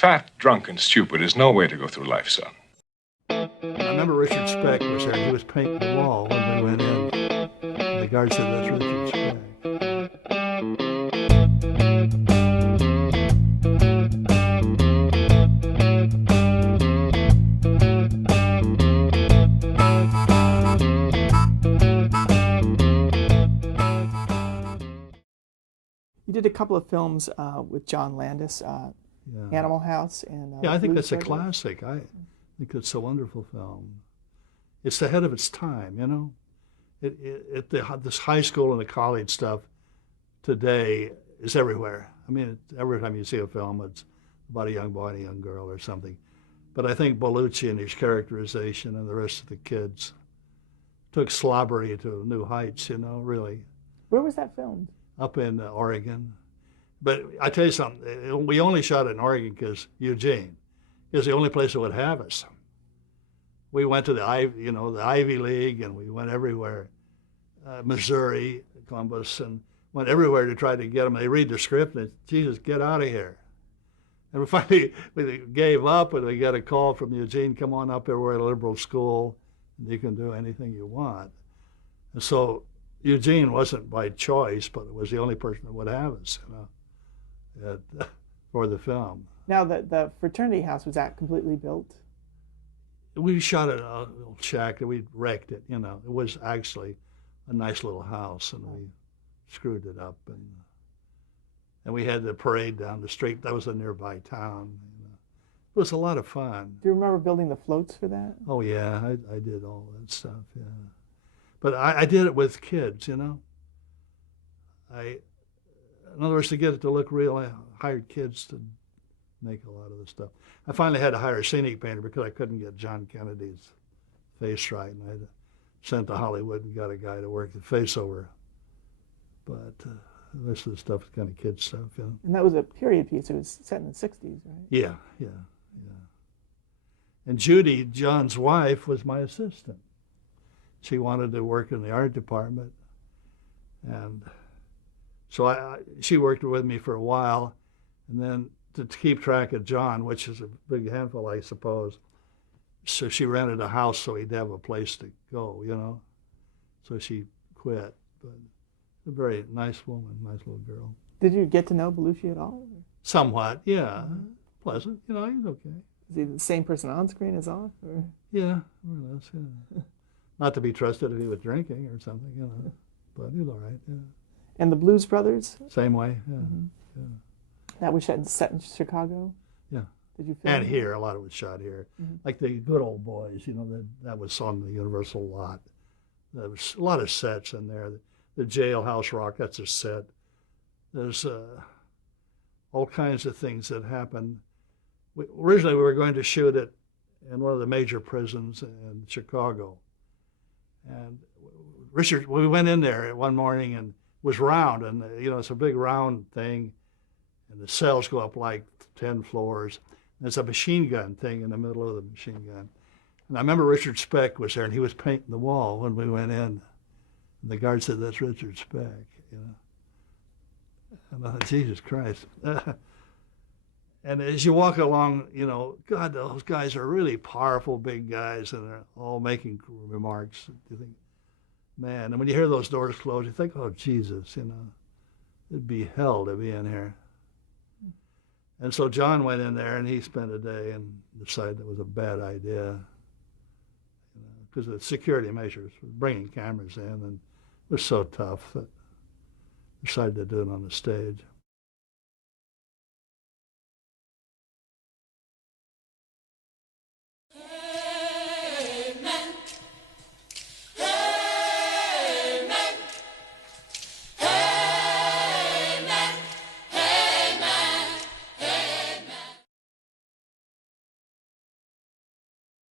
Fat, drunk, and stupid is no way to go through life, son. I remember Richard Speck was there. He was painting the wall when we went in. And the guard said, "That's Richard Speck." You did a couple of films with John Landis, Yeah. Animal House and Yeah, I think Blues that's a Brothers. classic. I think it's a wonderful film. It's ahead of its time, you know. This high school and the college stuff today is everywhere. I mean, every time you see a film, it's about a young boy and a young girl or something. But I think Belushi and his characterization and the rest of the kids took slobbery to new heights, you know, really, Where was that filmed? up in Oregon. But I tell you something, we only shot it in Oregon because Eugene is the only place that would have us. We went to the Ivy League, and we went everywhere, Missouri, Columbus, and went everywhere to try to get them. They read the script and, Jesus, get out of here. And finally, we gave up, and we got a call from Eugene, come on up here, we're at a liberal school, and you can do anything you want. And so Eugene wasn't by choice, but it was the only person that would have us, you know, for the film. Now, the fraternity house, was that completely built? We shot it in a little shack, and we wrecked it, you know. It was actually a nice little house, and we screwed it up. And we had the parade down the street. That was a nearby town. You know. It was a lot of fun. Do you remember building the floats for that? Oh, yeah, I did all that stuff, yeah. But I did it with kids, you know. In other words, to get it to look real, I hired kids to make a lot of the stuff. I finally had to hire a scenic painter because I couldn't get John Kennedy's face right, and I had sent to Hollywood and got a guy to work the face over. But the rest of the stuff is kind of kid stuff, you know. And that was a period piece. It was set in the 60s, right? Yeah. And Judy, John's wife, was my assistant. She wanted to work in the art department, and so she worked with me for a while, and then to keep track of John, which is a big handful, I suppose, so she rented a house so he'd have a place to go, you know. So she quit, but a very nice woman, nice little girl. Did you get to know Belushi at all? Somewhat, yeah. Pleasant, you know, he's okay. Is he the same person on screen as off? Or? Yeah, more or less, yeah. Not to be trusted if he was drinking or something, you know, but he's all right, yeah. And the Blues Brothers? Same way, yeah. Mm-hmm. Yeah. That was set in Chicago? Yeah. Did you film And that? here, a lot of it was shot here. Mm-hmm. Like the Good Old Boys, you know, that was on the Universal lot. There was a lot of sets in there. The Jailhouse Rock, that's a set. There's all kinds of things that happen. Originally, we were going to shoot it in one of the major prisons in Chicago. And we went in there one morning, and it was round, and you know, it's a big round thing, and the cells go up like 10 floors. And there's a machine gun thing in the middle of the machine gun. And I remember Richard Speck was there, and he was painting the wall when we went in. And the guard said, "That's Richard Speck," you know. And I thought, Jesus Christ. And as you walk along, you know, God, those guys are really powerful, big guys, and they're all making remarks. You think, man, and when you hear those doors close, you think, oh, Jesus, you know, it'd be hell to be in here. And so John went in there, and he spent a day and decided it was a bad idea, you know, because of the security measures, bringing cameras in, and it was so tough that decided to do it on the stage.